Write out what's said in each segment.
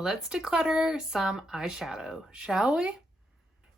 let's declutter some eyeshadow, shall we?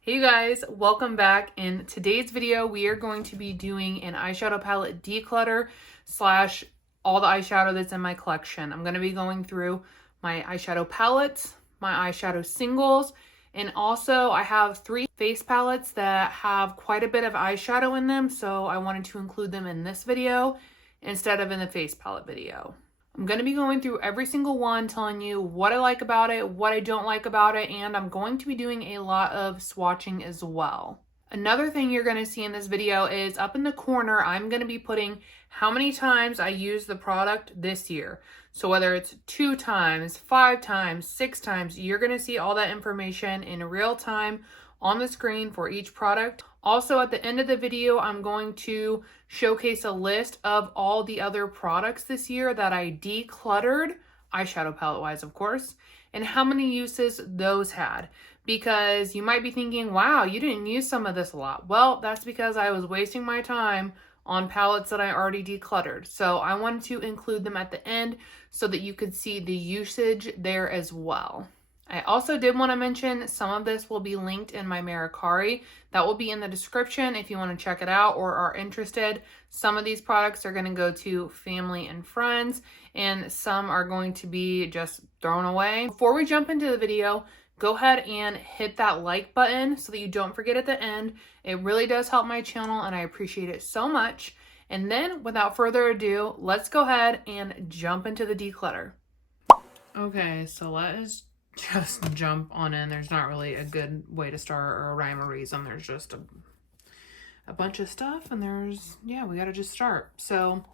Hey you guys, welcome back. In today's video, we are going to be doing an eyeshadow palette declutter slash all the eyeshadow that's in my collection. I'm going to be going through my eyeshadow palettes, my eyeshadow singles, and also I have 3 face palettes that have quite a bit of eyeshadow in them, so I wanted to include them in this video instead of in the face palette video. I'm going to be going through every single one, telling you what I like about it, what I don't like about it, and I'm going to be doing a lot of swatching as well. Another thing you're going to see in this video is up in the corner, I'm going to be putting how many times I use the product this year. So whether it's 2 times, 5 times, 6 times, you're going to see all that information in real time on the screen for each product. Also, at the end of the video, I'm going to showcase a list of all the other products this year that I decluttered, eyeshadow palette wise, of course, and how many uses those had. Because you might be thinking, wow, you didn't use some of this a lot. Well, that's because I was wasting my time on palettes that I already decluttered. So I wanted to include them at the end so that you could see the usage there as well. I also did want to mention some of this will be linked in my Mercari. That will be in the description if you want to check it out or are interested. Some of these products are going to go to family and friends, and some are going to be just thrown away. Before we jump into the video, go ahead and hit that like button so that you don't forget at the end. It really does help my channel and I appreciate it so much. And then without further ado, let's go ahead and jump into the declutter. Okay, so let's just jump on in. There's not really a good way to start or a rhyme or reason. There's just a bunch of stuff and we gotta just start. So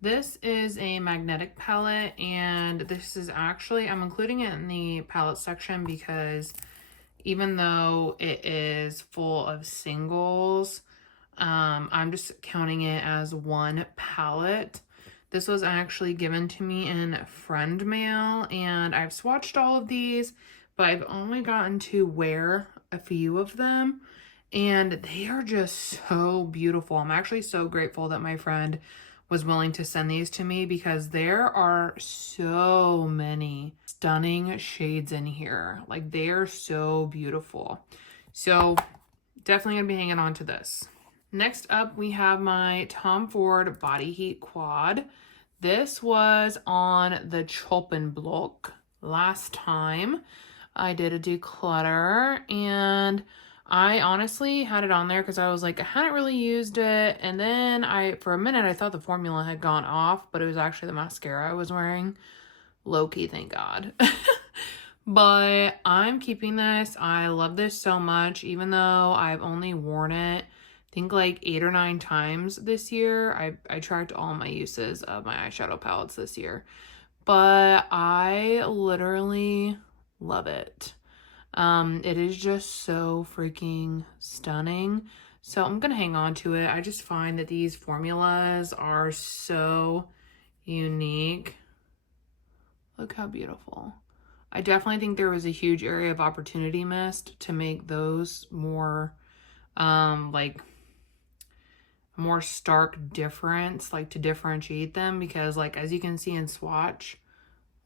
this is a magnetic palette, and this is actually, I'm including it in the palette section because even though it is full of singles, I'm just counting it as one palette. This was actually given to me in friend mail, and I've swatched all of these, but I've only gotten to wear a few of them, and they are just so beautiful. I'm actually so grateful that my friend was willing to send these to me because there are so many stunning shades in here. Like, they are so beautiful. So definitely gonna be hanging on to this. Next up, we have my Tom Ford Body Heat Quad. This was on the Chopin block last time I did a declutter, and I honestly had it on there because I was like, I hadn't really used it, and then for a minute I thought the formula had gone off, but it was actually the mascara I was wearing. Low-key, thank God. But I'm keeping this. I love this so much, even though I've only worn it I think like 8 or 9 times this year. I tracked all my uses of my eyeshadow palettes this year, but I literally love it. It is just so freaking stunning. So I'm gonna hang on to it. I just find that these formulas are so unique. Look how beautiful. I definitely think there was a huge area of opportunity missed to make those more like more stark difference, like to differentiate them, because like as you can see in swatch,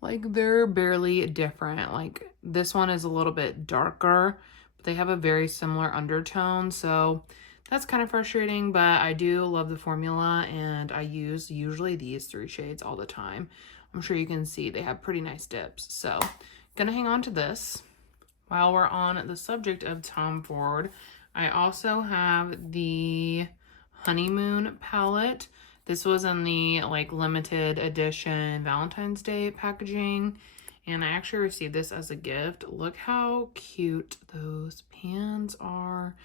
like they're barely different. Like this one is a little bit darker, but they have a very similar undertone, so that's kind of frustrating. But I do love the formula, and I use usually these 3 shades all the time. I'm sure you can see they have pretty nice dips, so gonna hang on to this. While we're on the subject of Tom Ford, I also have the Honeymoon palette. This was in the like limited edition Valentine's Day packaging, and I actually received this as a gift. Look how cute those pans are.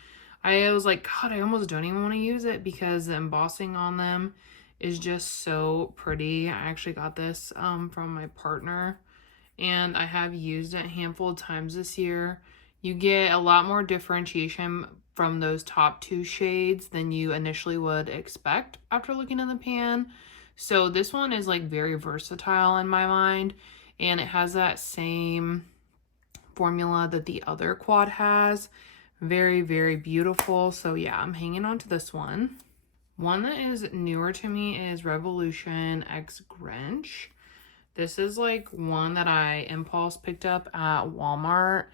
I was like, God, I almost don't even want to use it because the embossing on them is just so pretty. I actually got this from my partner, and I have used it a handful of times this year. You get a lot more differentiation from those top 2 shades than you initially would expect after looking in the pan. So this one is like very versatile in my mind, and it has that same formula that the other quad has. Very, very beautiful. So yeah, I'm hanging on to this one. One that is newer to me is Revolution X Grinch. This is like one that I impulse picked up at Walmart.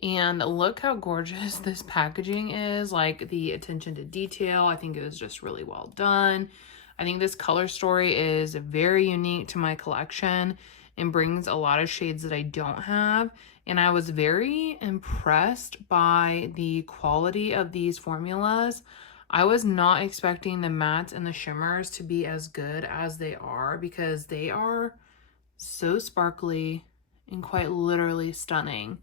And look how gorgeous this packaging is. Like the attention to detail, I think it was just really well done. I think this color story is very unique to my collection and brings a lot of shades that I don't have. And I was very impressed by the quality of these formulas. I was not expecting the mattes and the shimmers to be as good as they are, because they are so sparkly and quite literally stunning.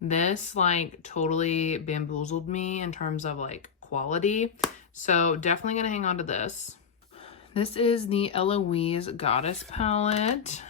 This like totally bamboozled me in terms of like quality. So definitely gonna hang on to this. This is the Eloise Goddess palette.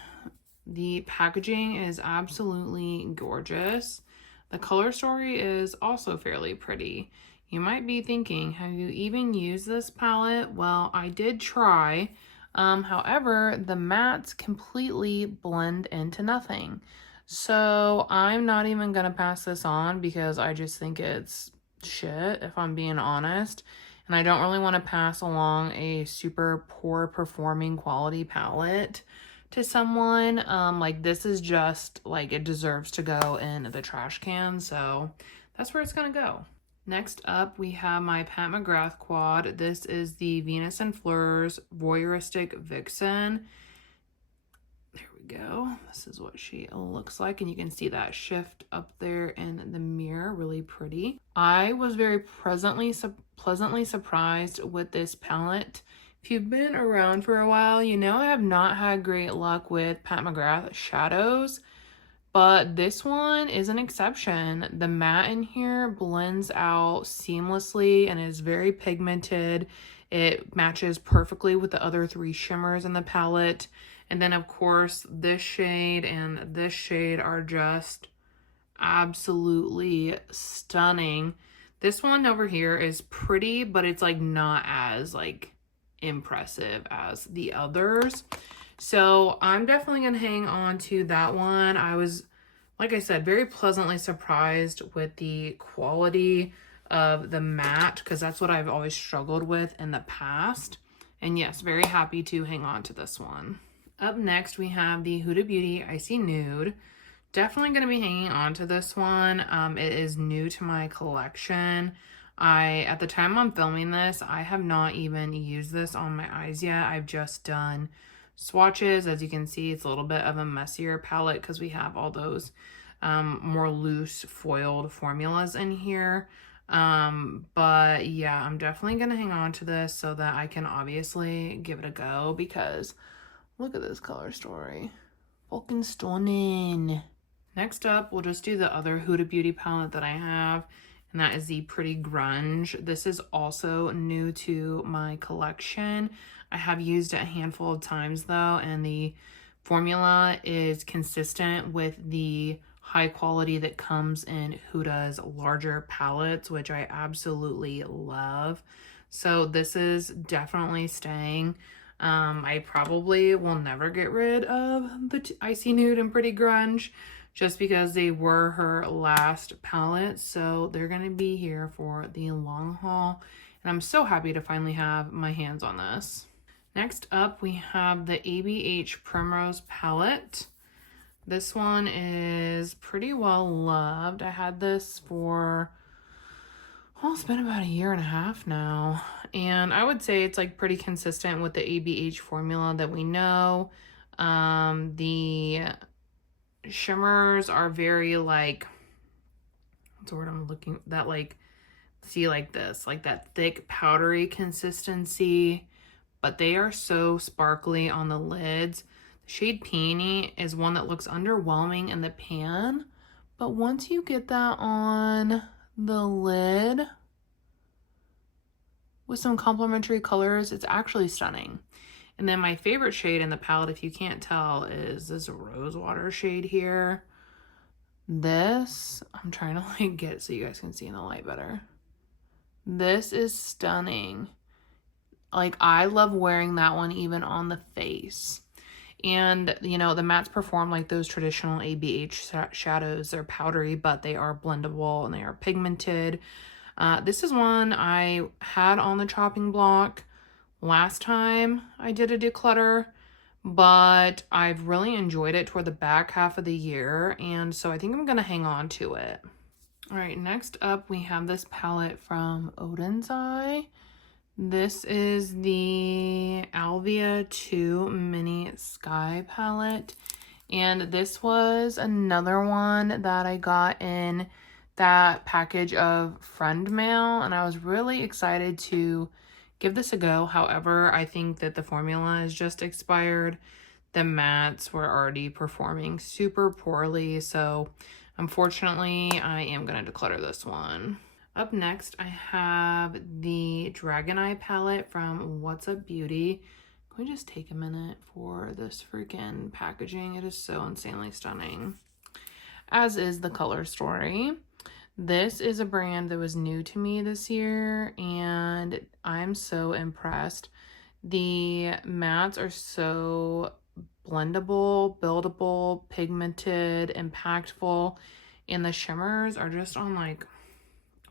The packaging is absolutely gorgeous. The color story is also fairly pretty. You might be thinking, have you even used this palette? Well, I did try. However, the mattes completely blend into nothing. So I'm not even gonna pass this on because I just think it's shit, if I'm being honest. And I don't really want to pass along a super poor performing quality palette to someone. Like this is just like, it deserves to go in the trash can. So that's where it's gonna go. Next up, we have my Pat McGrath quad. This is the Venus and Fleurs Voyeuristic Vixen. There we go. This is what she looks like, and you can see that shift up there in the mirror, really pretty. I was very pleasantly surprised with this palette. If you've been around for a while, you know I have not had great luck with Pat McGrath shadows, but this one is an exception. The matte in here blends out seamlessly and is very pigmented. It matches perfectly with the other three shimmers in the palette. And then of course this shade and this shade are just absolutely stunning. This one over here is pretty, but it's like not as like impressive as the others. So I'm definitely gonna hang on to that one. I was, like I said, very pleasantly surprised with the quality of the matte, because that's what I've always struggled with in the past. And yes, very happy to hang on to this one. Up next, we have the Huda Beauty Icy Nude. Definitely going to be hanging on to this one. It is new to my collection. At the time I'm filming this, I have not even used this on my eyes yet. I've just done swatches. As you can see, it's a little bit of a messier palette because we have all those more loose foiled formulas in here. But yeah, I'm definitely going to hang on to this so that I can obviously give it a go, because look at this color story. Fucking stunning. Next up, we'll just do the other Huda Beauty palette that I have, and that is the Pretty Grunge. This is also new to my collection. I have used it a handful of times though, and the formula is consistent with the high quality that comes in Huda's larger palettes, which I absolutely love. So this is definitely staying. I probably will never get rid of the Icy Nude and Pretty Grunge, just because they were her last palette. So they're going to be here for the long haul. And I'm so happy to finally have my hands on this. Next up, we have the ABH Primrose palette. This one is pretty well loved. I had this for, well, it's been about a year and a half now. And I would say it's like pretty consistent with the ABH formula that we know. The shimmers are very like, what's the word I'm looking, that like, see like this, like that thick powdery consistency, but they are so sparkly on the lids. The shade Peony is one that looks underwhelming in the pan, but once you get that on the lid with some complementary colors, it's actually stunning. And then my favorite shade in the palette, if you can't tell, is this Rosewater shade here. This, I'm trying to like get it so you guys can see in the light better. This is stunning. Like, I love wearing that one even on the face. And, you know, the mattes perform like those traditional ABH shadows. They're powdery, but they are blendable and they are pigmented. This is one I had on the chopping block last time I did a declutter, but I've really enjoyed it toward the back half of the year, and so I think I'm gonna hang on to it. All right, next up we have this palette from Odin's Eye. This is the Alvia 2 Mini Sky palette, and this was another one that I got in that package of friend mail, and I was really excited to give this a go. However, I think that the formula is just expired. The mattes were already performing super poorly, so unfortunately I am going to declutter this one. Up next, I have the Dragon Eye palette from What's Up Beauty. Can we just take a minute for this freaking packaging? It is so insanely stunning, as is the color story. This is a brand that was new to me this year, and I'm so impressed. The mattes are so blendable, buildable, pigmented, impactful, and the shimmers are just on like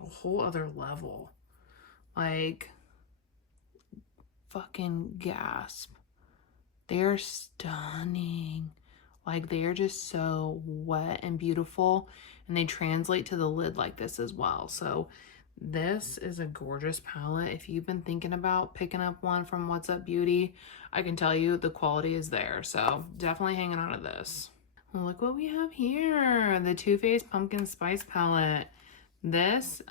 a whole other level. Like, fucking gasp. They are stunning. Like, they are just so wet and beautiful, and they translate to the lid like this as well. So this is a gorgeous palette. If you've been thinking about picking up one from What's Up Beauty, I can tell you the quality is there. So definitely hanging on to this. Look what we have here. The Too Faced Pumpkin Spice palette. This,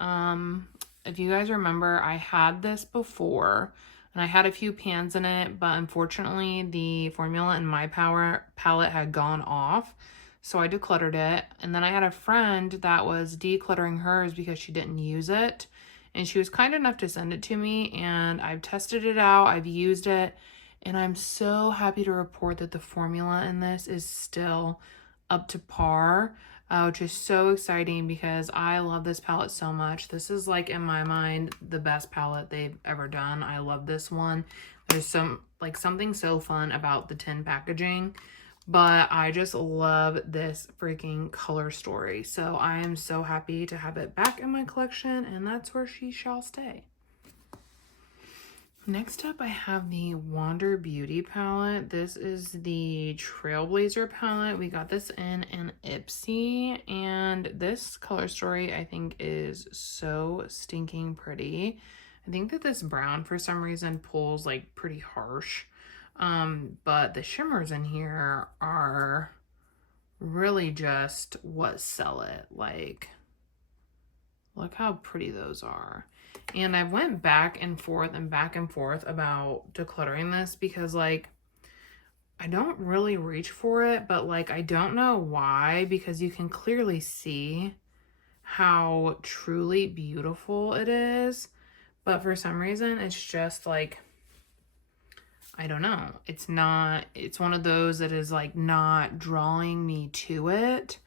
if you guys remember, I had this before, and I had a few pans in it, but unfortunately the formula in my palette had gone off, so I decluttered it. And then I had a friend that was decluttering hers because she didn't use it, and she was kind enough to send it to me, and I've tested it out, I've used it, and I'm so happy to report that the formula in this is still up to par. Which is so exciting because I love this palette so much. This is, like, in my mind, the best palette they've ever done. I love this one. There's something so fun about the tin packaging, but I just love this freaking color story. So I am so happy to have it back in my collection, and that's where she shall stay. Next up, I have the Wander Beauty palette. This is the Trailblazer palette. We got this in an Ipsy, and this color story I think is so stinking pretty. I think that this brown for some reason pulls like pretty harsh, but the shimmers in here are really just what sell it. Like, look how pretty those are. And I went back and forth about decluttering this because, like, I don't really reach for it, but, like, I don't know why, because you can clearly see how truly beautiful it is. But for some reason, it's just, like, I don't know. It's one of those that is, like, not drawing me to it.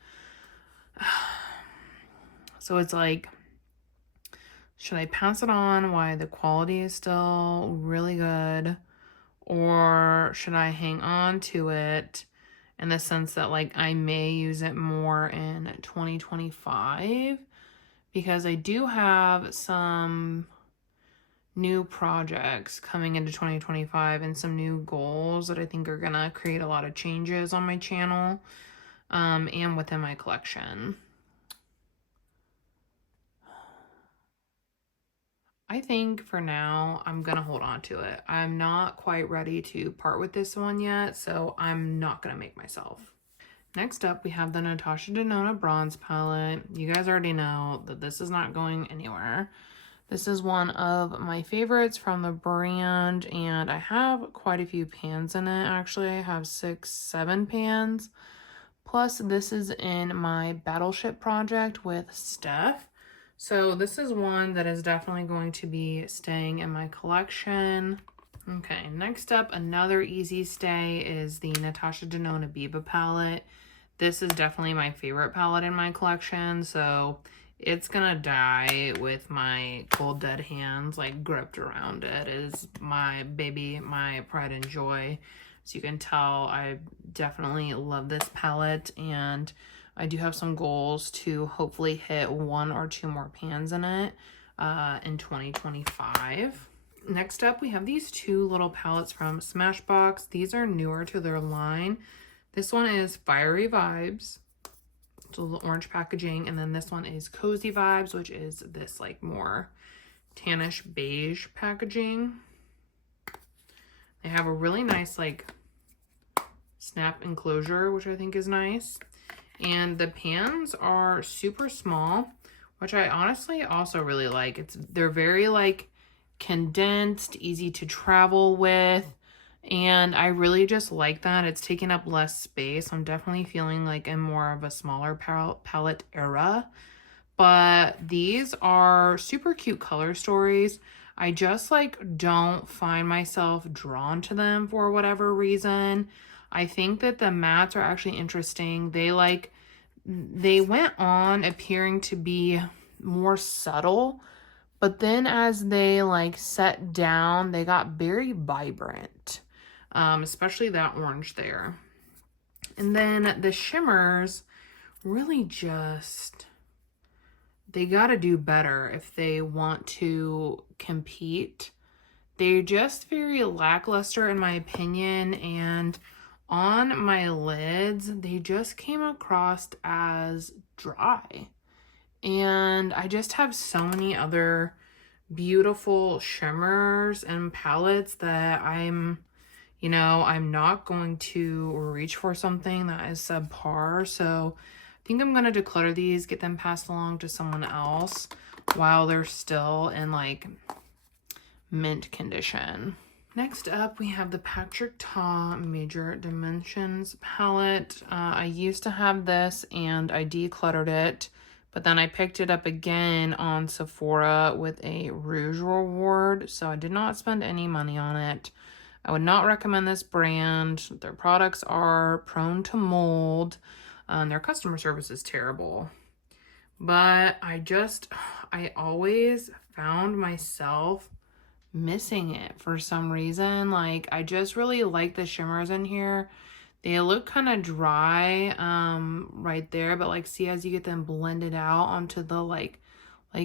So it's like, should I pass it on while the quality is still really good? Or should I hang on to it in the sense that, like, I may use it more in 2025? Because I do have some new projects coming into 2025 and some new goals that I think are gonna create a lot of changes on my channel and within my collection. I think for now, I'm going to hold on to it. I'm not quite ready to part with this one yet, so I'm not going to make myself. Next up, we have the Natasha Denona Bronze palette. You guys already know that this is not going anywhere. This is one of my favorites from the brand, and I have quite a few pans in it. Actually, I have 6, 7 pans. Plus, this is in my Battleship project with Steph. So this is one that is definitely going to be staying in my collection. Okay, next up, another easy stay is the Natasha Denona Biba palette. This is definitely my favorite palette in my collection, so it's gonna die with my cold dead hands, like, gripped around it. It is my baby, my pride and joy. So you can tell I definitely love this palette, and I do have some goals to hopefully hit 1 or 2 more pans in it in 2025. Next up, we have these two little palettes from Smashbox. These are newer to their line. This one is Fiery Vibes. It's a little orange packaging. And then this one is Cozy Vibes, which is this like more tannish beige packaging. They have a really nice like snap enclosure, which I think is nice. And the pans are super small, which I honestly also really like. They're very like condensed, easy to travel with, and I really just like that. It's taking up less space. I'm definitely feeling like in more of a smaller palette era, but these are super cute color stories. I just like don't find myself drawn to them for whatever reason. I think that the mattes are actually interesting. They went on appearing to be more subtle, but then as they like set down, they got very vibrant, especially that orange there. And then the shimmers really just, they got to do better if they want to compete. They're just very lackluster in my opinion, and on my lids, they just came across as dry. And I just have so many other beautiful shimmers and palettes that I'm not going to reach for something that is subpar. So I think I'm going to declutter these, get them passed along to someone else while they're still in like mint condition. Next up, we have the Patrick Ta Major Dimensions palette. I used to have this and I decluttered it, but then I picked it up again on Sephora with a rouge reward, so I did not spend any money on it. I would not recommend this brand. Their products are prone to mold, and their customer service is terrible. But I always found myself missing it for some reason. Like, I just really like the shimmers in here. They look kind of dry right there, but like, see, as you get them blended out onto the like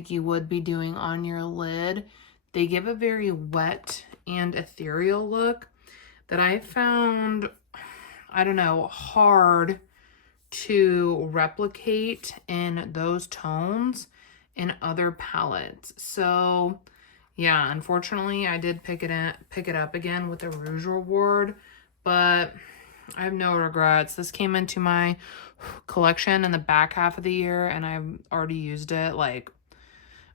you would be doing on your lid, they give a very wet and ethereal look that I found, I don't know, hard to replicate in those tones in other palettes. So yeah, unfortunately, I did pick it up again with a rouge reward, but I have no regrets. This came into my collection in the back half of the year, and I've already used it like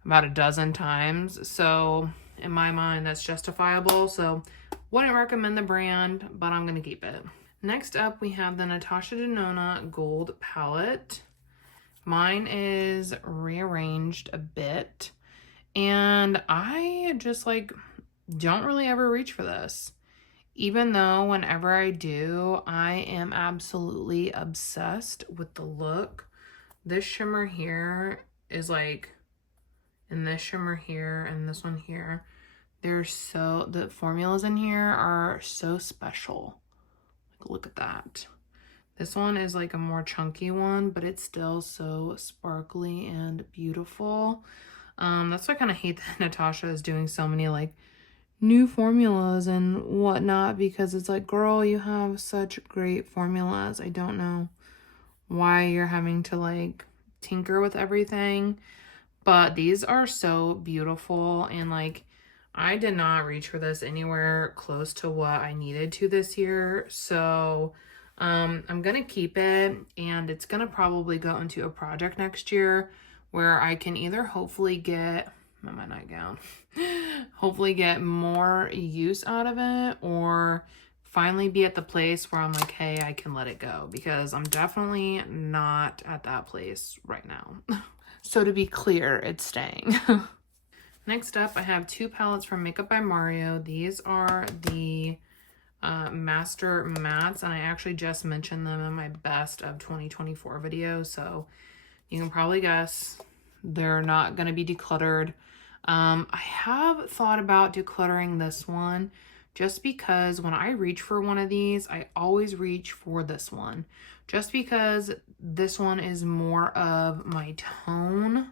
about a dozen times. So in my mind, that's justifiable. So wouldn't recommend the brand, but I'm going to keep it. Next up, we have the Natasha Denona Gold palette. Mine is rearranged a bit, and I just like don't really ever reach for this. Even though whenever I do, I am absolutely obsessed with the look. This shimmer here is like, and this shimmer here and this one here, the formulas in here are so special. Like, look at that. This one is like a more chunky one, but it's still so sparkly and beautiful. That's why I kind of hate that Natasha is doing so many like new formulas and whatnot, because it's like, girl, you have such great formulas. I don't know why you're having to like tinker with everything, but these are so beautiful. And like, I did not reach for this anywhere close to what I needed to this year. So I'm gonna keep it, and it's gonna probably go into a project next year where I can either hopefully get my nightgown, hopefully get more use out of it, or finally be at the place where I'm like, hey, I can let it go, because I'm definitely not at that place right now. So to be clear, it's staying. Next up, I have two palettes from Makeup by Mario. These are the Master Mattes, and I actually just mentioned them in my best of 2024 video, so you can probably guess they're not going to be decluttered. I have thought about decluttering this one just because when I reach for one of these, I always reach for this one, just because this one is more of my tone.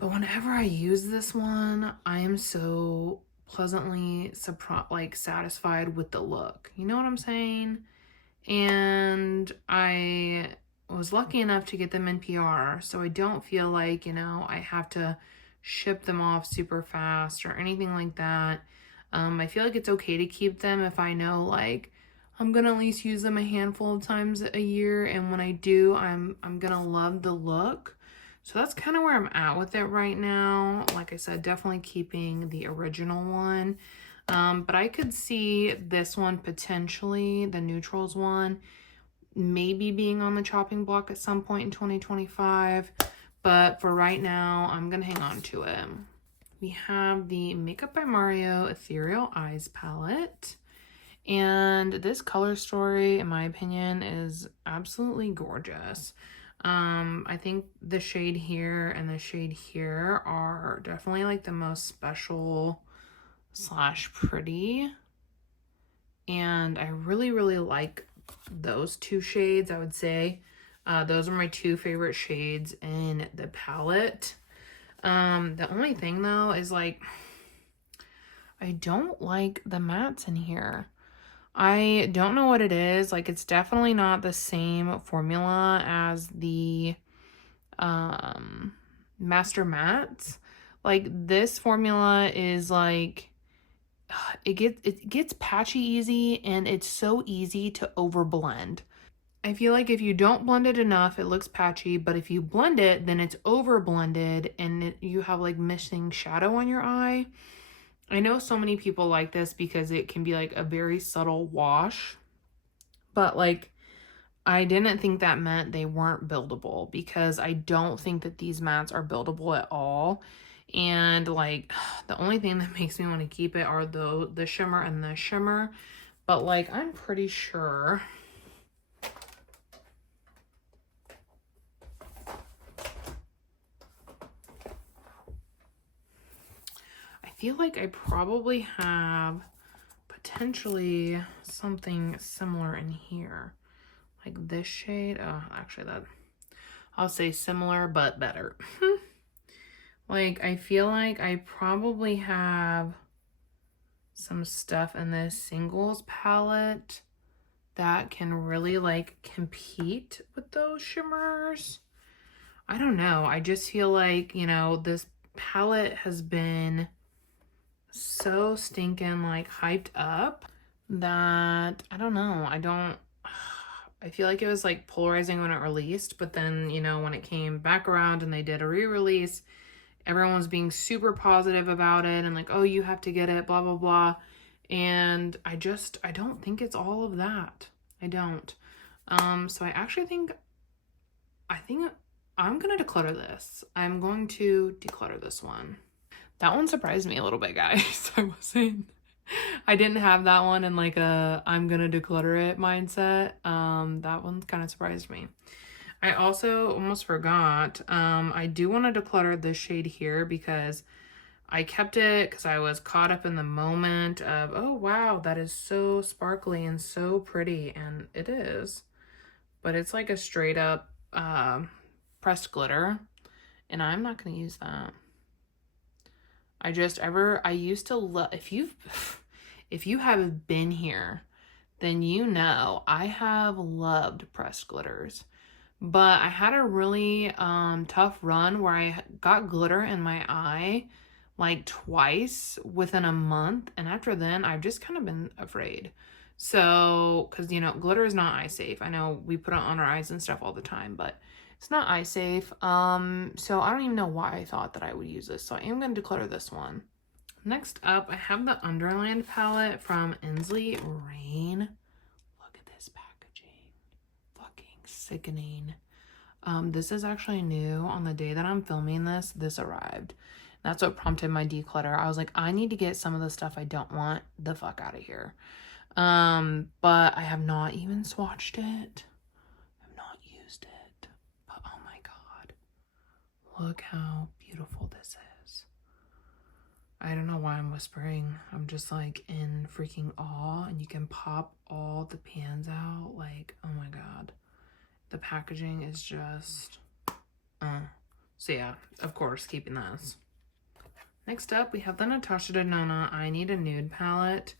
But whenever I use this one, I am so pleasantly satisfied with the look. You know what I'm saying? And I was lucky enough to get them in PR, so I don't feel like, you know, I have to ship them off super fast or anything like that. I feel like it's okay to keep them if I know, like, I'm gonna at least use them a handful of times a year, and when I do, I'm gonna love the look. So that's kind of where I'm at with it right now. Like I said, definitely keeping the original one. But I could see this one potentially, the neutrals one, maybe being on the chopping block at some point in 2025. But for right now, I'm going to hang on to it. We have the Makeup by Mario Ethereal Eyes palette. And this color story, in my opinion, is absolutely gorgeous. I think the shade here and the shade here are definitely like the most special / pretty. And I really, really like those two shades, I would say. Those are my two favorite shades in the palette. The only thing though is like, I don't like the mattes in here. I don't know what it is. Like, it's definitely not the same formula as the Master Mattes. Like, this formula is like, it gets patchy easy, and it's so easy to overblend. I feel like if you don't blend it enough, it looks patchy, but if you blend it, then it's over blended and you have like missing shadow on your eye. I know so many people like this because it can be like a very subtle wash, but like I didn't think that meant they weren't buildable, because I don't think that these mattes are buildable at all. And like the only thing that makes me want to keep it are the shimmer and the shimmer, but like I'm pretty sure I feel like I probably have potentially something similar in here, like this shade. Oh, actually that, I'll say similar but better. Like I feel like I probably have some stuff in this singles palette that can really like compete with those shimmers. I don't know. I just feel like, you know, this palette has been so stinking like hyped up that I don't know. I feel like it was like polarizing when it released, but then, you know, when it came back around and they did a re-release, everyone was being super positive about it and like, oh, you have to get it, blah, blah, blah. And I don't think it's all of that. I don't. So I actually think I'm going to declutter this. I'm going to declutter this one. That one surprised me a little bit, guys. I didn't have that one in like a I'm gonna declutter it mindset. That one kind of surprised me. I also almost forgot, I do want to declutter this shade here because I kept it because I was caught up in the moment of, oh wow, that is so sparkly and so pretty, and it is. But it's like a straight up pressed glitter, and I'm not going to use that. I used to love, if you have been here, then you know I have loved pressed glitters. But I had a really tough run where I got glitter in my eye like twice within a month. And after then, I've just kind of been afraid. So, because, you know, glitter is not eye safe. I know we put it on our eyes and stuff all the time, but it's not eye safe. So I don't even know why I thought that I would use this. So I am going to declutter this one. Next up, I have the Underlined palette from Inslee Rain. Look at this packaging. Fucking sickening. This is actually new. On the day that I'm filming this arrived. That's what prompted my declutter. I was like, I need to get some of the stuff I don't want the fuck out of here. But I have not even swatched it. I've not used it. But oh my god. Look how beautiful this is. I don't know why I'm whispering. I'm just like in freaking awe, and you can pop all the pans out. Like, oh my god. The packaging is just So yeah, of course, keeping those. Next up, we have the Natasha Denona I Need a Nude palette.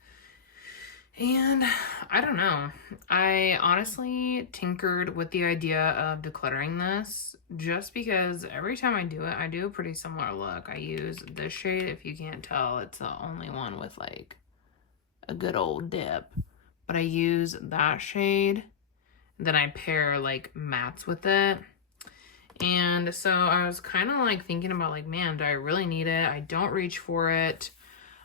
And I don't know. I honestly tinkered with the idea of decluttering this just because every time I do it, I do a pretty similar look. I use this shade. If you can't tell, it's the only one with like a good old dip. But I use that shade. Then I pair like mattes with it. And so I was kind of like thinking about like, man, do I really need it? I don't reach for it.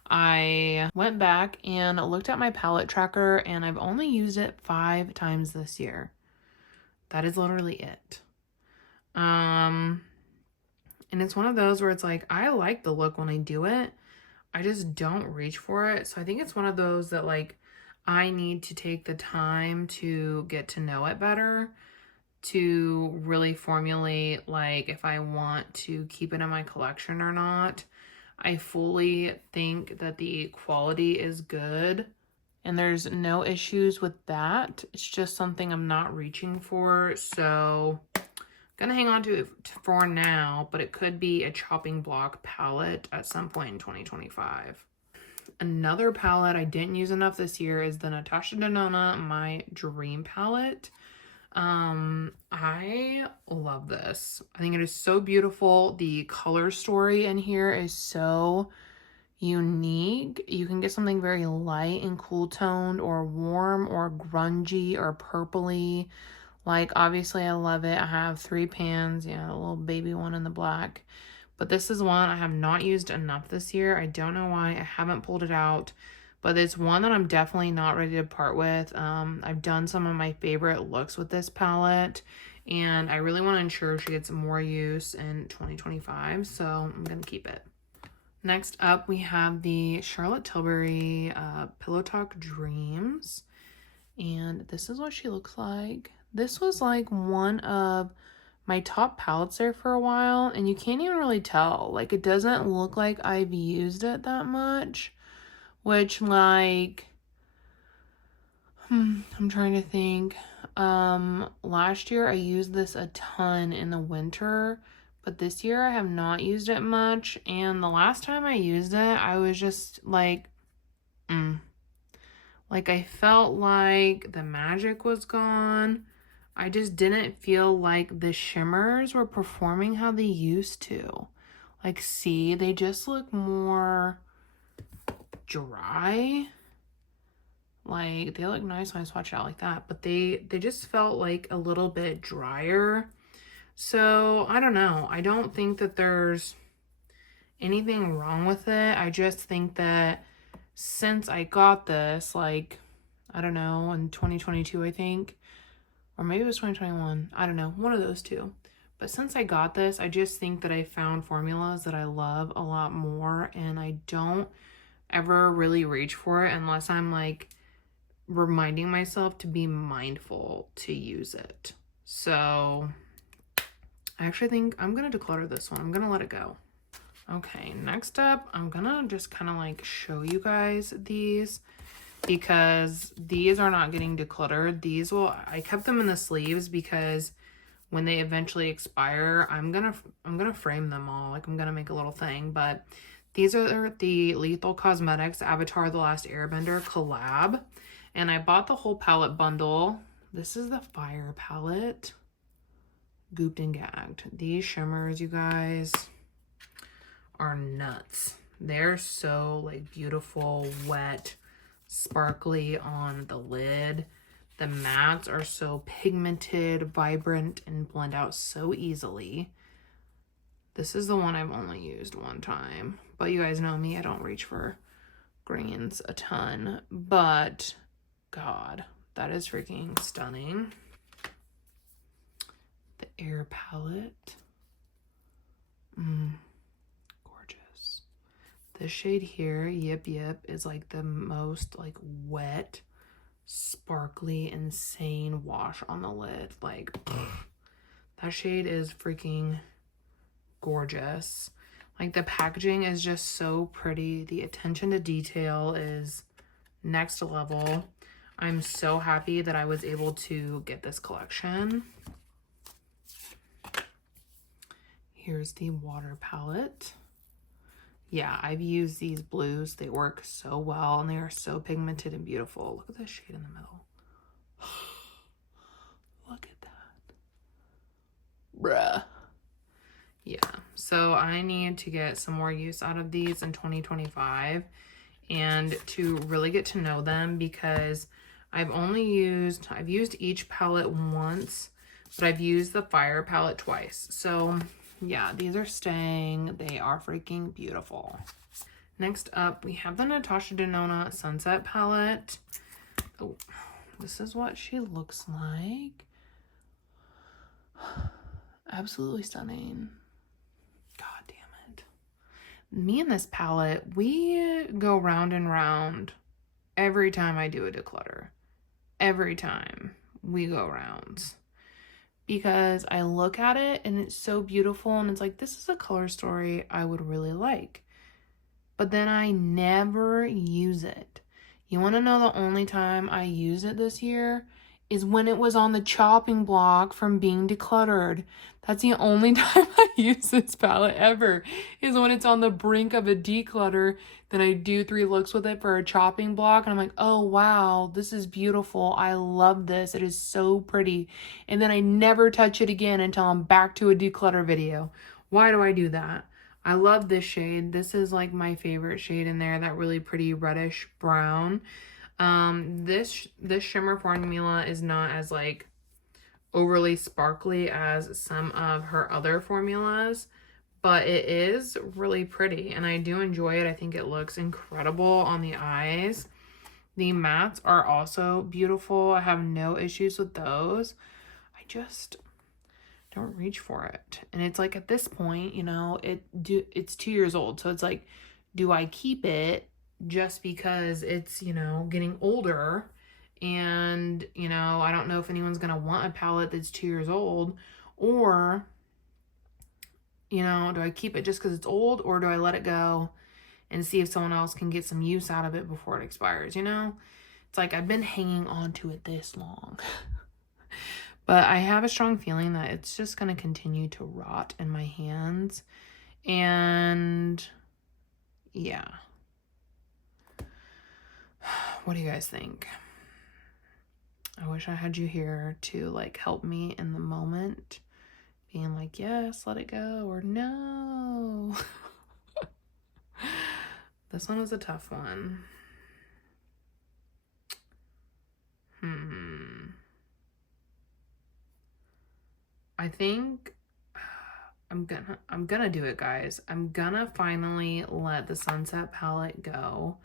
I went back and looked at my palette tracker and I've only used it 5 times this year. That is literally it. And it's one of those where it's like, I like the look when I do it. I just don't reach for it. So I think it's one of those that like, I need to take the time to get to know it better, to really formulate like if I want to keep it in my collection or not. I fully think that the quality is good and there's no issues with that. It's just something I'm not reaching for. So I'm gonna hang on to it for now, but it could be a chopping block palette at some point in 2025. Another palette I didn't use enough this year is the Natasha Denona My Dream palette. I love this. I think it is so beautiful. The color story in here is so unique. You can get something very light and cool toned or warm or grungy or purpley. Like, obviously I love it. I have 3 pans, yeah, a little baby one in the black. But this is one I have not used enough this year. I don't know why. I haven't pulled it out. But it's one that I'm definitely not ready to part with. I've done some of my favorite looks with this palette. And I really want to ensure she gets more use in 2025. So I'm going to keep it. Next up, we have the Charlotte Tilbury Pillow Talk Dreams. And this is what she looks like. This was like one of my top palettes there for a while. And you can't even really tell. Like, it doesn't look like I've used it that much. Which, like, I'm trying to think. Last year I used this a ton in the winter, but this year I have not used it much. And the last time I used it, I was just like, like I felt like the magic was gone. I just didn't feel like the shimmers were performing how they used to. Like, see, they just look more dry. Like, they look nice when I swatch it out like that, but they just felt like a little bit drier. So I don't know. I don't think that there's anything wrong with it. I just think that since I got this, like, I don't know, in 2022, I think, or maybe it was 2021, I don't know, one of those two. But since I got this, I just think that I found formulas that I love a lot more, and I don't ever really reach for it unless I'm like reminding myself to be mindful to use it. So I actually think I'm gonna declutter this one. I'm gonna let it go. Okay, next up, I'm gonna just kind of like show you guys these because these are not getting decluttered. These will, I kept them in the sleeves because when they eventually expire, I'm gonna frame them all. Like, I'm gonna make a little thing, but these are the Lethal Cosmetics Avatar The Last Airbender collab. And I bought the whole palette bundle. This is the Fire palette. Gooped and gagged. These shimmers, you guys, are nuts. They're so like beautiful, wet, sparkly on the lid. The mattes are so pigmented, vibrant, and blend out so easily. This is the one I've only used one time. But you guys know me, I don't reach for greens a ton. But, God, that is freaking stunning. The Air palette. Gorgeous. This shade here, Yip Yip, is like the most like wet, sparkly, insane wash on the lid. Like, that shade is freaking gorgeous. Like, the packaging is just so pretty. The attention to detail is next level. I'm so happy that I was able to get this collection. Here's the water palette. Yeah, I've used these blues. They work so well and they are so pigmented and beautiful. Look at this shade in the middle. Look at that. Bruh. Yeah, so I need to get some more use out of these in 2025 and to really get to know them, because I've used each palette once, but I've used the Fire palette twice. So yeah, these are staying. They are freaking beautiful. Next up, we have the Natasha Denona Sunset palette. Oh, this is what she looks like. Absolutely stunning. God damn it. Me and this palette, we go round and round every time I do a declutter. Every time we go rounds. Because I look at it and it's so beautiful and it's like, this is a color story I would really like. But then I never use it. You want to know the only time I used it this year is when it was on the chopping block from being decluttered. That's the only time I use this palette ever, is when it's on the brink of a declutter. Then I do 3 looks with it for a chopping block and I'm like, oh wow, this is beautiful. I love this. It is so pretty. And then I never touch it again until I'm back to a declutter video. Why do I do that? I love this shade. This is like my favorite shade in there, that really pretty reddish brown. This shimmer formula is not as like overly sparkly as some of her other formulas, but it is really pretty and I do enjoy it. I think it looks incredible on the eyes. The mattes are also beautiful. I have no issues with those. I just don't reach for it. And it's like, at this point, you know, it's 2 years old. So it's like, do I keep it just because it's, you know, getting older? And, you know, I don't know if anyone's going to want a palette that's 2 years old, or, you know, do I keep it just because it's old, or do I let it go and see if someone else can get some use out of it before it expires, you know? It's like, I've been hanging on to it this long. But I have a strong feeling that it's just going to continue to rot in my hands. And yeah. What do you guys think? I wish I had you here to like help me in the moment, being like, yes, let it go, or no. This one is a tough one. I think I'm gonna do it, guys. I'm gonna finally let the Sunset palette go.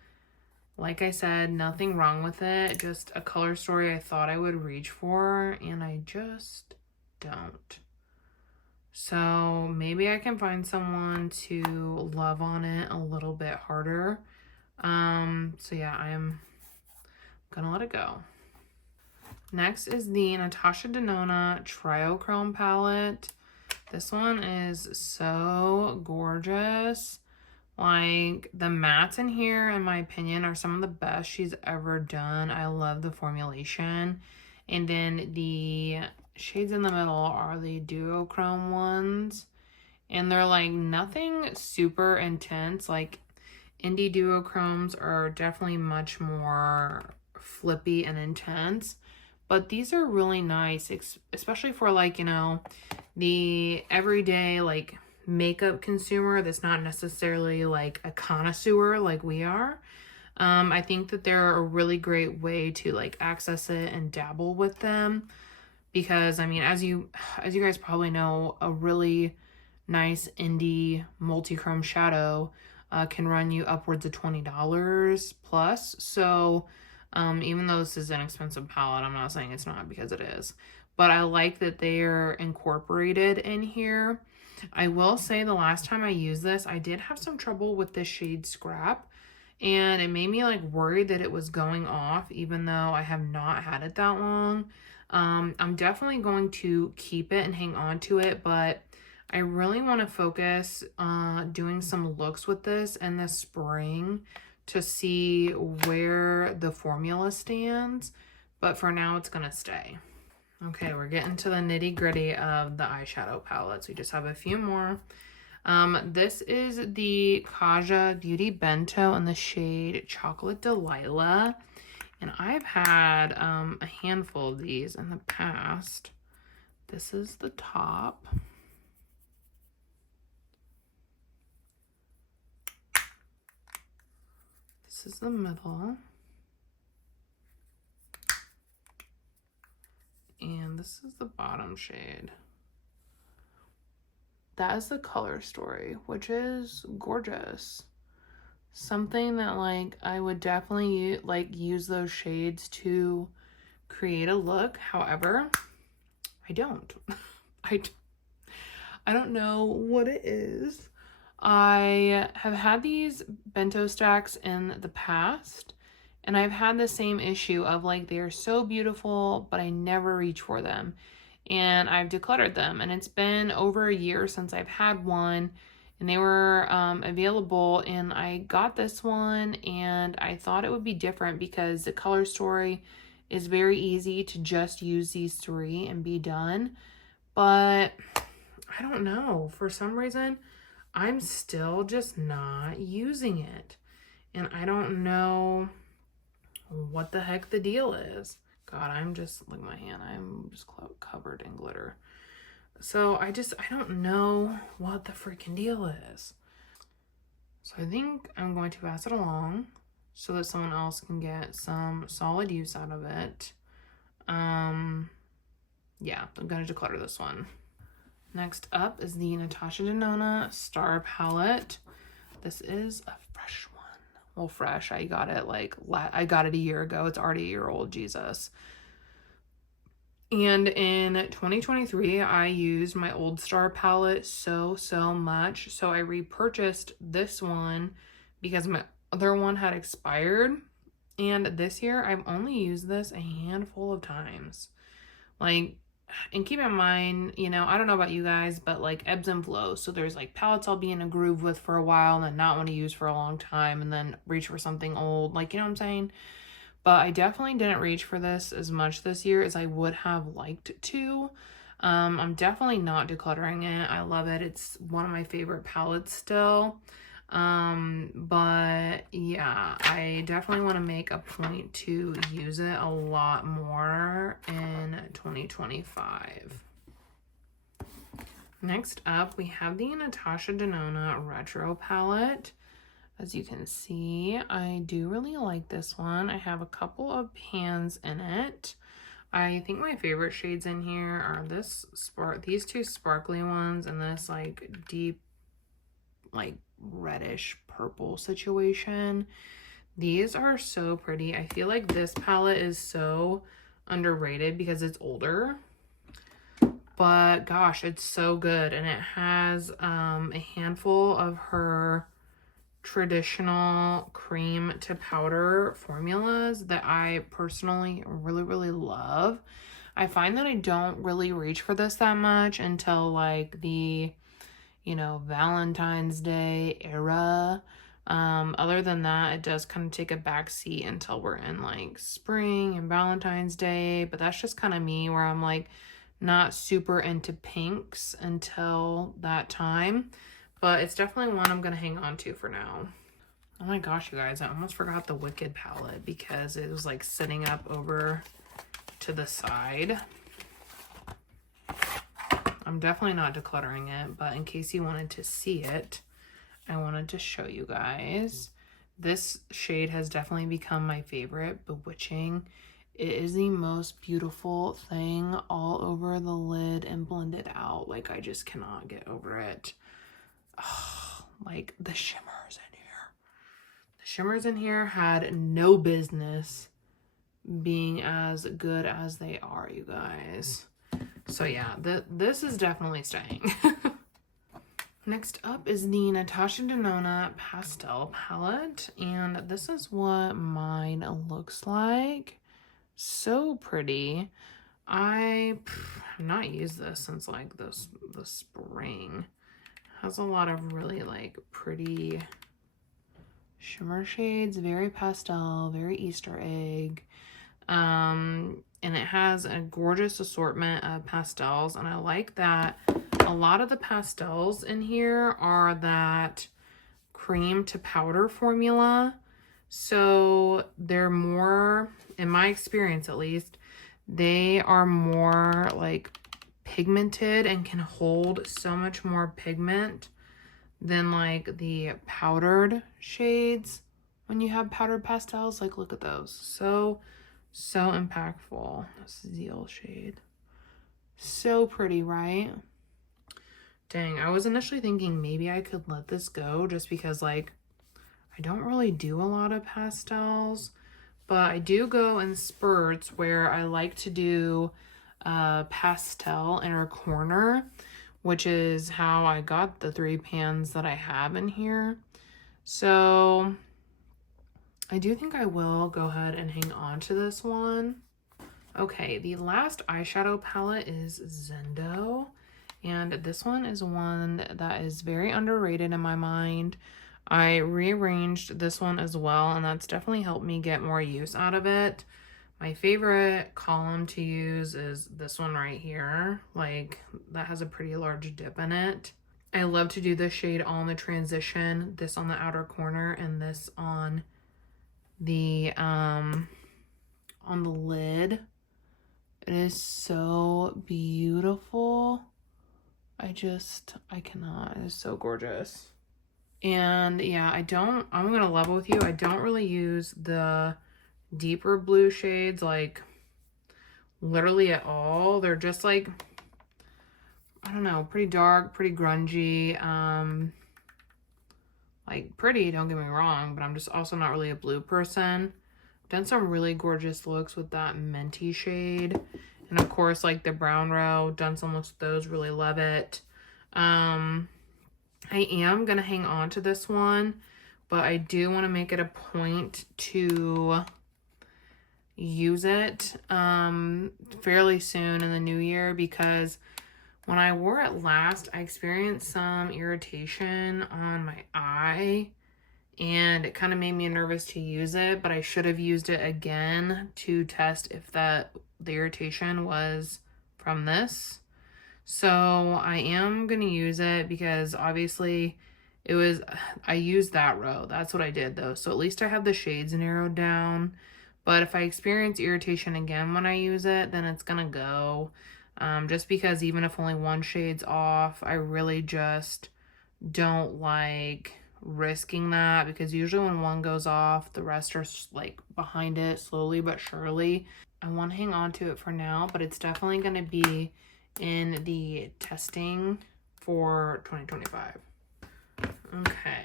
Like I said, nothing wrong with it, just a color story I thought I would reach for, and I just don't. So maybe I can find someone to love on it a little bit harder. So yeah, I am gonna let it go. Next is the Natasha Denona Triochrome palette. This one is so gorgeous. Like, the mattes in here, in my opinion, are some of the best she's ever done. I love the formulation. And then the shades in the middle are the duochrome ones. And they're like nothing super intense. Like, indie duochromes are definitely much more flippy and intense. But these are really nice, especially for like, you know, the everyday like makeup consumer that's not necessarily like a connoisseur like we are. I think that they're a really great way to like access it and dabble with them, because I mean, as you guys probably know, a really nice indie multi-chrome shadow can run you upwards of $20 plus. So even though this is an expensive palette, I'm not saying it's not, because it is, but I like that they're incorporated in here. I will say the last time I used this, I did have some trouble with this shade Scrap, and it made me like worried that it was going off, even though I have not had it that long. I'm definitely going to keep it and hang on to it, but I really want to focus on doing some looks with this in the spring to see where the formula stands. But for now, it's going to stay. Okay, we're getting to the nitty gritty of the eyeshadow palettes. We just have a few more. This is the Kaja Beauty Bento in the shade Chocolate Delilah. And I've had a handful of these in the past. This is the top. This is the middle. And this is the bottom shade. That is the color story, which is gorgeous. Something that like I would definitely like use those shades to create a look. However, I don't. I don't know what it is. I have had these bento stacks in the past, and I've had the same issue of like they are so beautiful, but I never reach for them. And I've decluttered them, and it's been over a year since I've had one, and they were available, and I got this one, and I thought it would be different because the color story is very easy to just use these three and be done. But I don't know, for some reason I'm still just not using it, and I don't know what the heck the deal is. God, I'm just, look at my hand, I'm just covered in glitter. So I don't know what the freaking deal is. So I think I'm going to pass it along so that someone else can get some solid use out of it. Yeah, I'm gonna declutter this one. Next up is the Natasha Denona Star Palette. This is a fresh one. Well, fresh, I got it like, I got it a year ago. It's already a year old, Jesus. And in 2023, I used my old Star palette so much. So I repurchased this one because my other one had expired. And this year, I've only used this a handful of times. Like, and keep in mind, you know, I don't know about you guys, but like ebbs and flows. So there's like palettes I'll be in a groove with for a while and then not want to use for a long time and then reach for something old. Like, you know what I'm saying? But I definitely didn't reach for this as much this year as I would have liked to. I'm definitely not decluttering it. I love it. It's one of my favorite palettes still. But yeah, I definitely want to make a point to use it a lot more in 2025. Next up, we have the Natasha Denona Retro palette. As you can see, I do really like this one. I have a couple of pans in it. I think my favorite shades in here are these two sparkly ones and this like deep, like reddish purple situation. These are so pretty. I feel like this palette is so underrated because it's older, but gosh, it's so good. And it has a handful of her traditional cream to powder formulas that I personally really love. I find that I don't really reach for this that much until like the, you know, Valentine's Day era. Other than that, it does kind of take a back seat until we're in like spring and Valentine's Day, but that's just kind of me where I'm like not super into pinks until that time. But it's definitely one I'm going to hang on to for now. Oh my gosh, you guys, I almost forgot the Wicked palette because it was like sitting up over to the side. I'm definitely not decluttering it, but in case you wanted to see it, I wanted to show you guys. This shade has definitely become my favorite, Bewitching. It is the most beautiful thing all over the lid and blended out. Like, I just cannot get over it. Oh, like the shimmers in here. The shimmers in here had no business being as good as they are, you guys. So yeah, this is definitely staying. Next up is the Natasha Denona Pastel palette, and this is what mine looks like. So pretty. I've not used this since like the spring. Has a lot of really like pretty shimmer shades, very pastel, very Easter egg. and it has a gorgeous assortment of pastels, and I like that a lot of the pastels in here are that cream to powder formula. So they're more, in my experience at least, they are more like pigmented and can hold so much more pigment than like the powdered shades. When you have powdered pastels, like look at those. So impactful. This is the old shade. So pretty, right? Dang, I was initially thinking maybe I could let this go just because like I don't really do a lot of pastels, but I do go in spurts where I like to do pastel inner corner, which is how I got the 3 pans that I have in here. So I do think I will go ahead and hang on to this one. Okay, the last eyeshadow palette is Zendo, and this one is one that is very underrated in my mind. I rearranged this one as well, and that's definitely helped me get more use out of it. My favorite column to use is this one right here. Like, that has a pretty large dip in it. I love to do this shade all in the transition, this on the outer corner, and this on the lid. It is so beautiful. I cannot. It is so gorgeous. And yeah, I'm gonna level with you. I don't really use the deeper blue shades like literally at all. They're just like, I don't know, pretty dark, pretty grungy. Like pretty, don't get me wrong, but I'm just also not really a blue person. I've done some really gorgeous looks with that minty shade. And of course, like the brown row, done some looks with those, really love it. I am going to hang on to this one, but I do want to make it a point to use it fairly soon in the new year, because when I wore it last, I experienced some irritation on my eye, and it kind of made me nervous to use it, but I should have used it again to test if the irritation was from this. So I am going to use it because obviously I used that row. That's what I did though. So at least I have the shades narrowed down. But if I experience irritation again when I use it, then it's going to go. Just because even if only one shade's off, I really just don't like risking that, because usually when one goes off, the rest are like behind it slowly but surely. I want to hang on to it for now, but it's definitely going to be in the testing for 2025. Okay.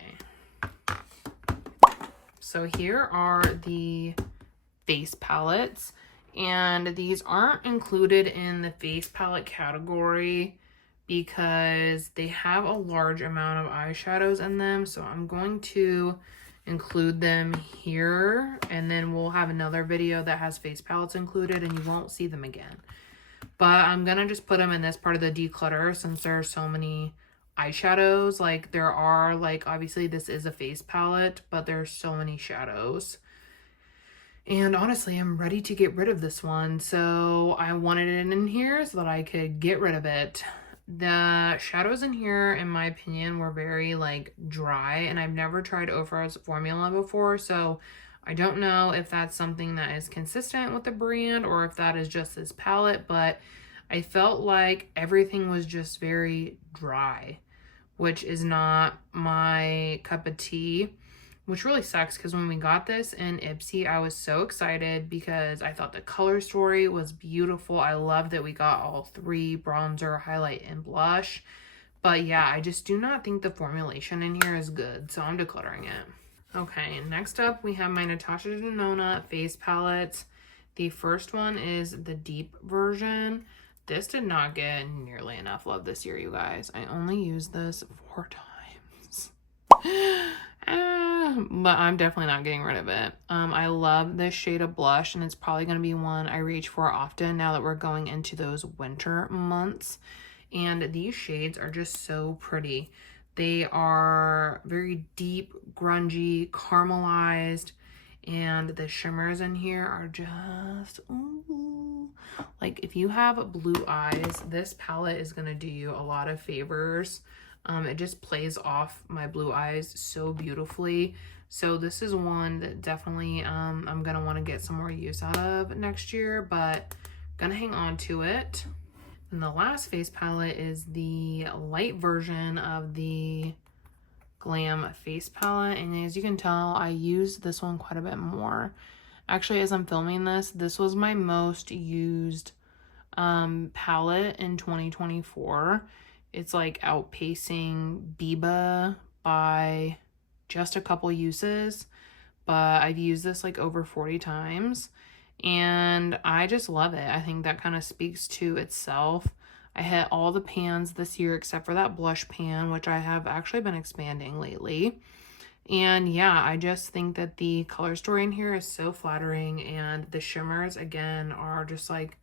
So here are the face palettes, and these aren't included in the face palette category because they have a large amount of eyeshadows in them. So I'm going to include them here, and then we'll have another video that has face palettes included and you won't see them again. But I'm gonna just put them in this part of the declutter since there are so many eyeshadows. Like there are, like obviously this is a face palette, but there's so many shadows. And honestly, I'm ready to get rid of this one. So I wanted it in here so that I could get rid of it. The shadows in here, in my opinion, were very like dry, and I've never tried Ofra's formula before. So I don't know if that's something that is consistent with the brand or if that is just this palette, but I felt like everything was just very dry, which is not my cup of tea, which really sucks because when we got this in Ipsy, I was so excited because I thought the color story was beautiful. I loved that we got all 3, bronzer, highlight, and blush. But yeah, I just do not think the formulation in here is good, so I'm decluttering it. Okay, next up we have my Natasha Denona face palettes. The first one is the deep version. This did not get nearly enough love this year, you guys. I only used this 4 times. But I'm definitely not getting rid of it. I love this shade of blush, and it's probably going to be one I reach for often now that we're going into those winter months. And these shades are just so pretty. They are very deep, grungy, caramelized, And the shimmers in here are just, ooh. Like if you have blue eyes, this palette is gonna do you a lot of favors. It just plays off my blue eyes so beautifully. So this is one that definitely I'm gonna want to get some more use out of next year, but gonna hang on to it. And the last face palette is the light version of the Glam face palette, and as you can tell, I used this one quite a bit more. Actually, as I'm filming this was my most used palette in 2024. It's like outpacing Biba by just a couple uses, but I've used this like over 40 times, and I just love it. I think that kind of speaks to itself. I hit all the pans this year except for that blush pan, which I have actually been expanding lately. And yeah, I just think that the color story in here is so flattering, and the shimmers again are just like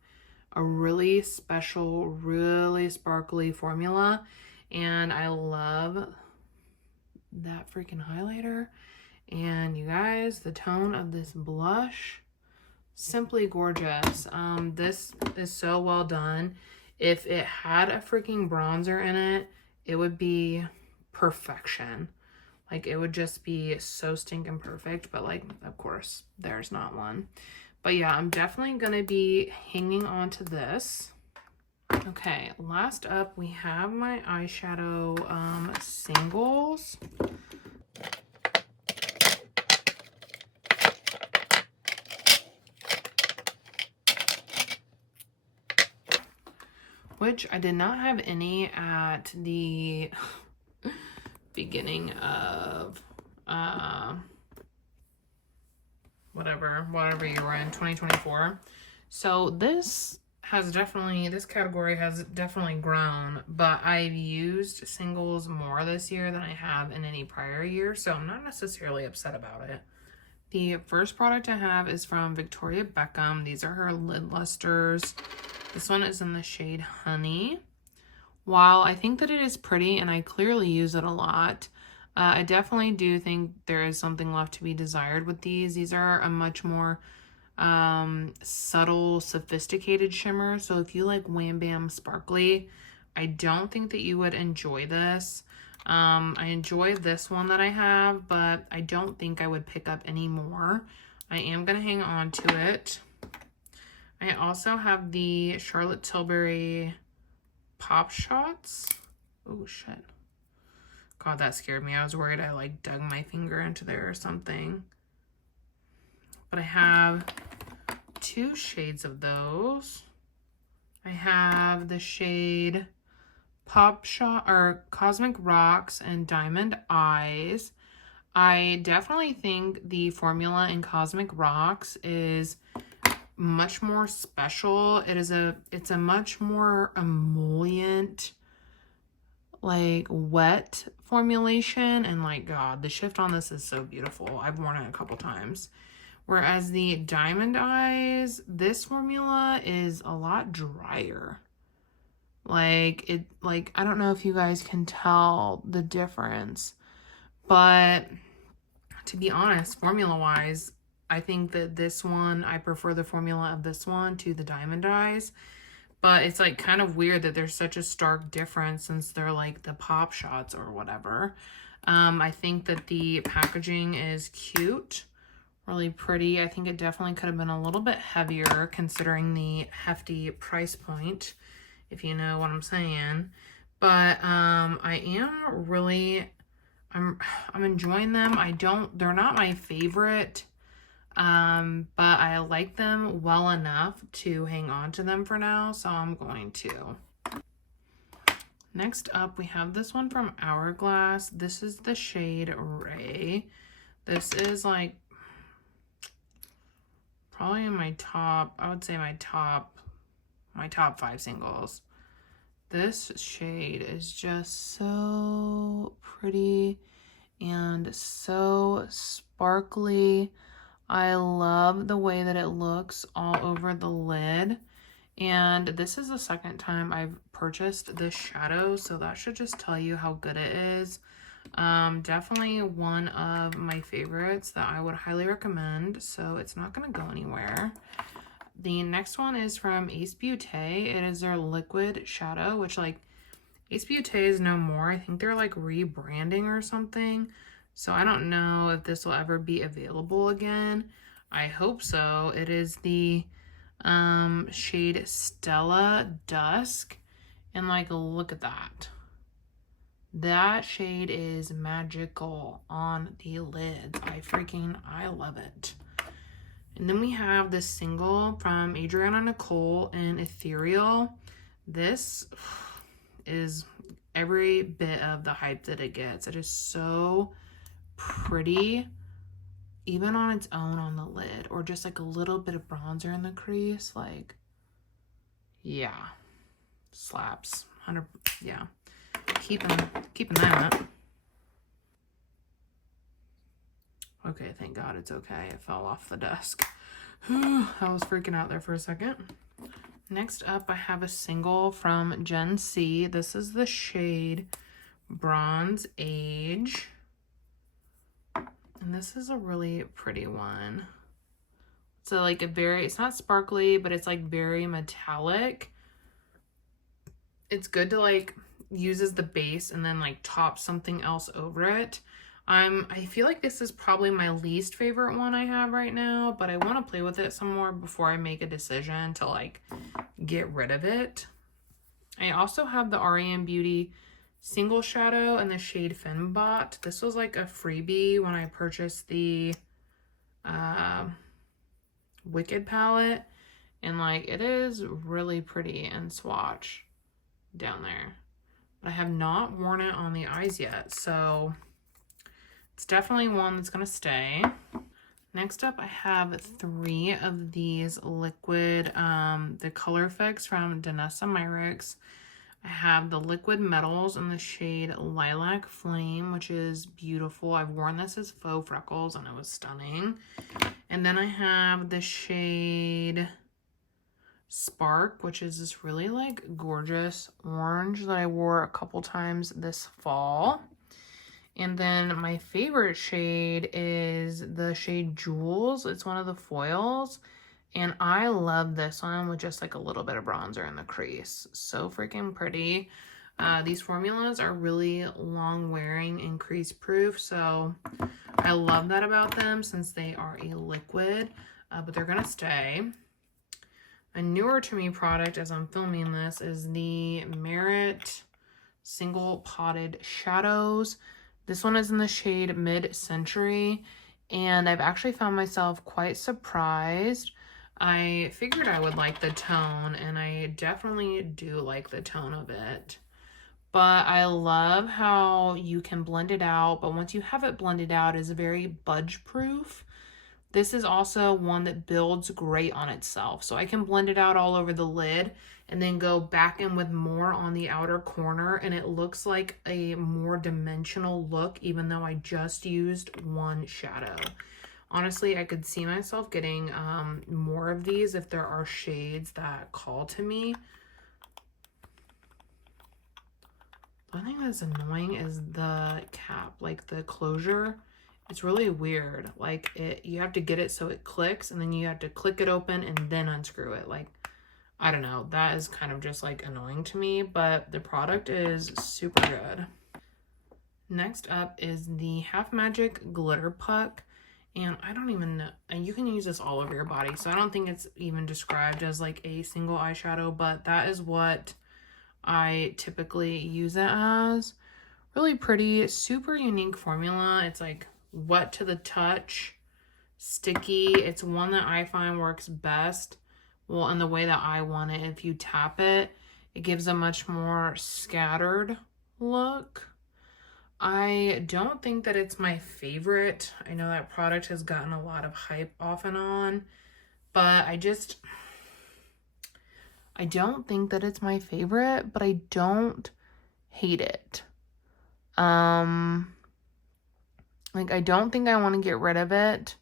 a really special, really sparkly formula. And I love that freaking highlighter. And you guys, the tone of this blush, simply gorgeous. This is so well done. If it had a freaking bronzer in it, it would be perfection. Like, it would just be so stinking perfect, but like, of course, there's not one. But yeah, I'm definitely gonna be hanging on to this. Okay, last up, we have my eyeshadow singles. Which I did not have any at the beginning of whatever you were in, 2024. So this category has definitely grown, but I've used singles more this year than I have in any prior year, so I'm not necessarily upset about it. The first product I have is from Victoria Beckham. These are her lid lusters. This one is in the shade Honey. While I think that it is pretty and I clearly use it a lot, I definitely do think there is something left to be desired with these. These are a much more subtle, sophisticated shimmer. So if you like Wham Bam Sparkly, I don't think that you would enjoy this. I enjoy this one that I have, but I don't think I would pick up any more. I am going to hang on to it. I also have the Charlotte Tilbury Pop Shots. Oh, shit. God, that scared me. I was worried I like dug my finger into there or something. But I have two shades of those. I have the shade Pop Shot or Cosmic Rocks and Diamond Eyes. I definitely think the formula in Cosmic Rocks is much more special. It's a much more emollient, like wet formulation, and like, God, the shift on this is so beautiful. I've worn it a couple times. Whereas the Diamond Eyes, this formula is a lot drier. Like I don't know if you guys can tell the difference, but to be honest, formula wise, I think that this one, I prefer the formula of this one to the Diamond Eyes. But it's like kind of weird that there's such a stark difference since they're like the Pop Shots or whatever. I think that the packaging is cute, really pretty. I think it definitely could have been a little bit heavier considering the hefty price point, if you know what I'm saying. But I am really, I'm enjoying them. They're not my favorite, but I like them well enough to hang on to them for now, so I'm going to. Next up, we have this one from Hourglass. This is the shade Ray. This is like probably in my top, I would say my top 5 singles. This shade is just so pretty and so sparkly. I love the way that it looks all over the lid. And this is the second time I've purchased this shadow, so that should just tell you how good it is. Definitely one of my favorites that I would highly recommend, so it's not going to go anywhere. The next one is from Ace Beauté. It is their liquid shadow, which like Ace Beauté is no more. I think they're like rebranding or something. So I don't know if this will ever be available again. I hope so. It is the shade Stella Dusk. And like, look at that. That shade is magical on the lids. I love it. And then we have this single from Adriana Nicole in Ethereal. This is every bit of the hype that it gets. It is so pretty, even on its own on the lid, or just like a little bit of bronzer in the crease. Like, yeah, slaps. 100, yeah. Keeping that. Okay, thank God it's okay. It fell off the desk. I was freaking out there for a second. Next up, I have a single from Gen C. This is the shade Bronze Age. And this is a really pretty one. So like it's not sparkly, but it's like very metallic. It's good to like use as the base and then like top something else over it. I feel like this is probably my least favorite one I have right now, but I want to play with it some more before I make a decision to like get rid of it. I also have the REM Beauty single shadow in the shade Fembot. This was like a freebie when I purchased the Wicked palette, and like it is really pretty in swatch down there. But I have not worn it on the eyes yet, so it's definitely one that's gonna stay. Next up, I have 3 of these liquid, the color effects from Danessa Myricks. I have the liquid metals in the shade Lilac Flame, which is beautiful. I've worn this as faux freckles and it was stunning. And then I have the shade Spark, which is this really like gorgeous orange that I wore a couple times this fall. And then my favorite shade is the shade Jewels. It's one of the foils. And I love this one with just like a little bit of bronzer in the crease. So freaking pretty. These formulas are really long wearing and crease proof. So I love that about them since they are a liquid, but they're gonna stay. A newer to me product as I'm filming this is the Merit Single Potted Shadows. This one is in the shade Mid-Century, and I've actually found myself quite surprised. I figured I would like the tone, and I definitely do like the tone of it. But I love how you can blend it out, but once you have it blended out, it's very budge proof. This is also one that builds great on itself. So I can blend it out all over the lid and then go back in with more on the outer corner, and it looks like a more dimensional look even though I just used one shadow. Honestly, I could see myself getting more of these if there are shades that call to me. The only thing that's annoying is the cap, like the closure. It's really weird. Like you have to get it so it clicks, and then you have to click it open and then unscrew it. Like, I don't know. That is kind of just like annoying to me, but the product is super good. Next up is the Half Magic Glitter Puck. And I don't even know, and you can use this all over your body. So I don't think it's even described as like a single eyeshadow, but that is what I typically use it as. Really pretty, super unique formula. It's like wet to the touch, sticky. It's one that I find works best, well, in the way that I want it. If you tap it, it gives a much more scattered look. I don't think that it's my favorite. I know that product has gotten a lot of hype off and on, but I don't think that it's my favorite, but I don't hate it. Like, I don't think I want to get rid of it,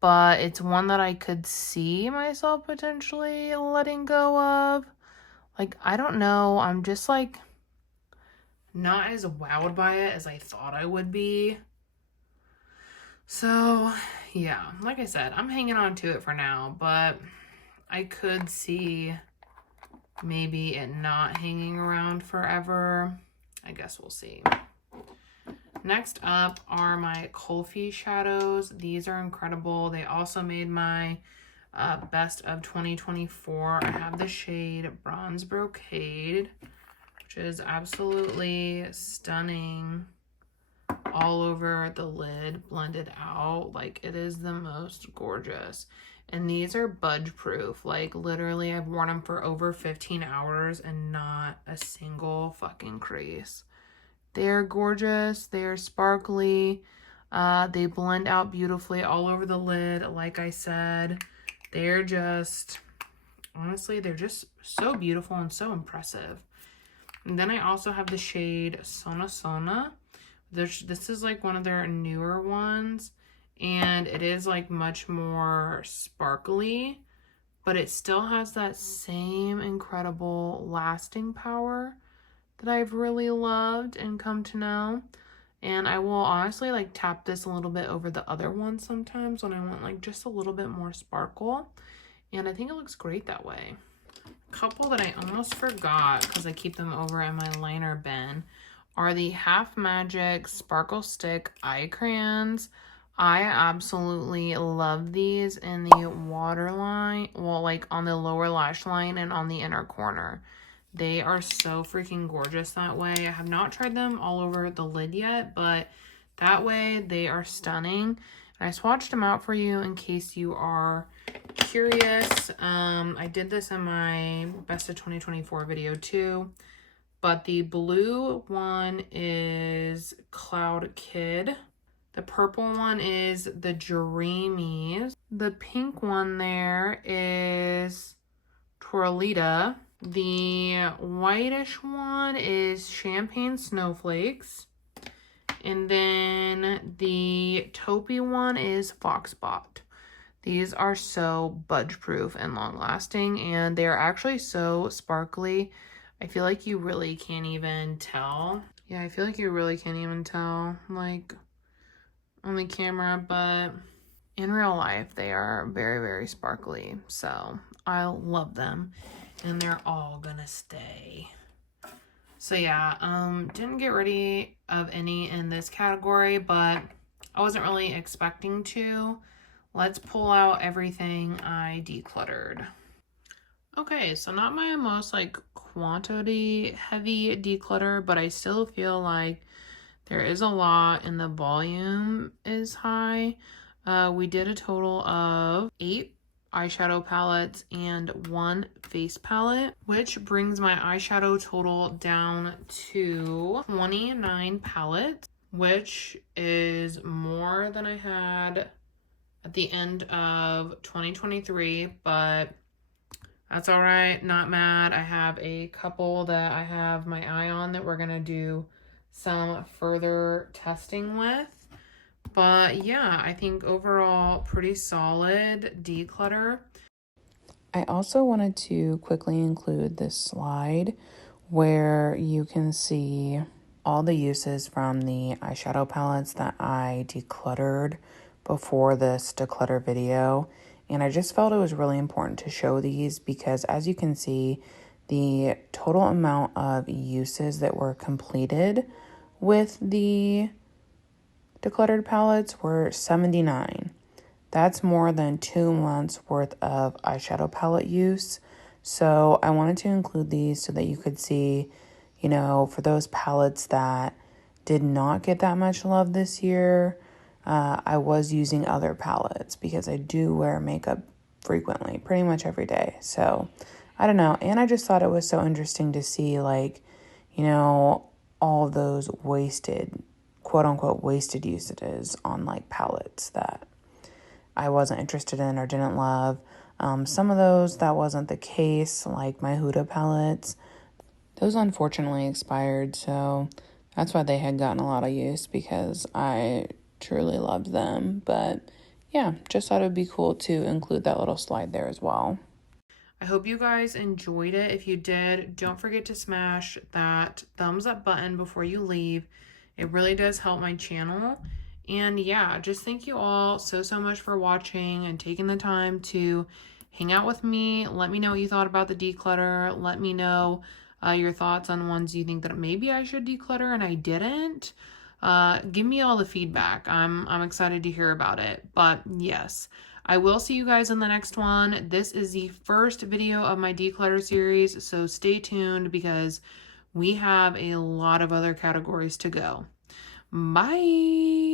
but it's one that I could see myself potentially letting go of. Like, I don't know. I'm just like not as wowed by it as I thought I would be. So yeah, like I said, I'm hanging on to it for now, but I could see maybe it not hanging around forever. I guess we'll see. Next up are my Kulfi shadows. These are incredible. They also made my best of 2024. I have the shade Bronze Brocade, which is absolutely stunning all over the lid, blended out. Like, it is the most gorgeous. And these are budge proof. Like, literally, I've worn them for over 15 hours and not a single fucking crease. They're gorgeous. They're sparkly. They blend out beautifully all over the lid. Like I said, they're just, honestly, they're just so beautiful and so impressive. And then I also have the shade Sona Sona. This is like one of their newer ones, and it is like much more sparkly, but it still has that same incredible lasting power that I've really loved and come to know. And I will honestly like tap this a little bit over the other one sometimes when I want like just a little bit more sparkle, and I think it looks great that way. A couple that I almost forgot because I keep them over in my liner bin are the Half Magic Sparkle Stick Eye Crayons. I absolutely love these in the waterline, well, like on the lower lash line and on the inner corner. They are so freaking gorgeous that way. I have not tried them all over the lid yet, but that way they are stunning. And I swatched them out for you in case you are curious. I did this in my best of 2024 video too. But the blue one is Cloud Kid. The purple one is the Dreamies. The pink one there is Twirlita. The whitish one is Champagne Snowflakes. And then the taupey one is Foxbot. These are so budge proof and long lasting, and they're actually so sparkly. I feel like you really can't even tell. Yeah, I feel like you really can't even tell, like, on the camera, but in real life, they are very, very sparkly. So, I love them, and they're all gonna stay. So, yeah, didn't get rid of any in this category, but I wasn't really expecting to. Let's pull out everything I decluttered. Okay, so not my most like quantity heavy declutter, but I still feel like there is a lot and the volume is high. We did a total of 8 eyeshadow palettes and 1 face palette, which brings my eyeshadow total down to 29 palettes, which is more than I had at the end of 2023, but that's all right, not mad. I have a couple that I have my eye on that we're gonna do some further testing with. But yeah, I think overall pretty solid declutter. I also wanted to quickly include this slide where you can see all the uses from the eyeshadow palettes that I decluttered before this declutter video. And I just felt it was really important to show these because, as you can see, the total amount of uses that were completed with the decluttered palettes were 79. That's more than 2 months worth of eyeshadow palette use. So I wanted to include these so that you could see, you know, for those palettes that did not get that much love this year, I was using other palettes because I do wear makeup frequently, pretty much every day. So I don't know. And I just thought it was so interesting to see, like, you know, all those wasted, quote unquote, wasted usages on like palettes that I wasn't interested in or didn't love. Some of those, that wasn't the case, like my Huda palettes. Those unfortunately expired, so that's why they had gotten a lot of use, because I truly loved them. But yeah, just thought it would be cool to include that little slide there as well. I I hope you guys enjoyed it. If you did, don't forget to smash that thumbs up button before you leave. It really does help my channel. And yeah, just thank you all so much for watching and taking the time to hang out with me. Let me know what you thought about the declutter. Let me know your thoughts on ones you think that maybe I should declutter and I didn't. Give me all the feedback. I'm excited to hear about it. But yes, I will see you guys in the next one. This is the first video of my declutter series, so stay tuned because we have a lot of other categories to go. Bye!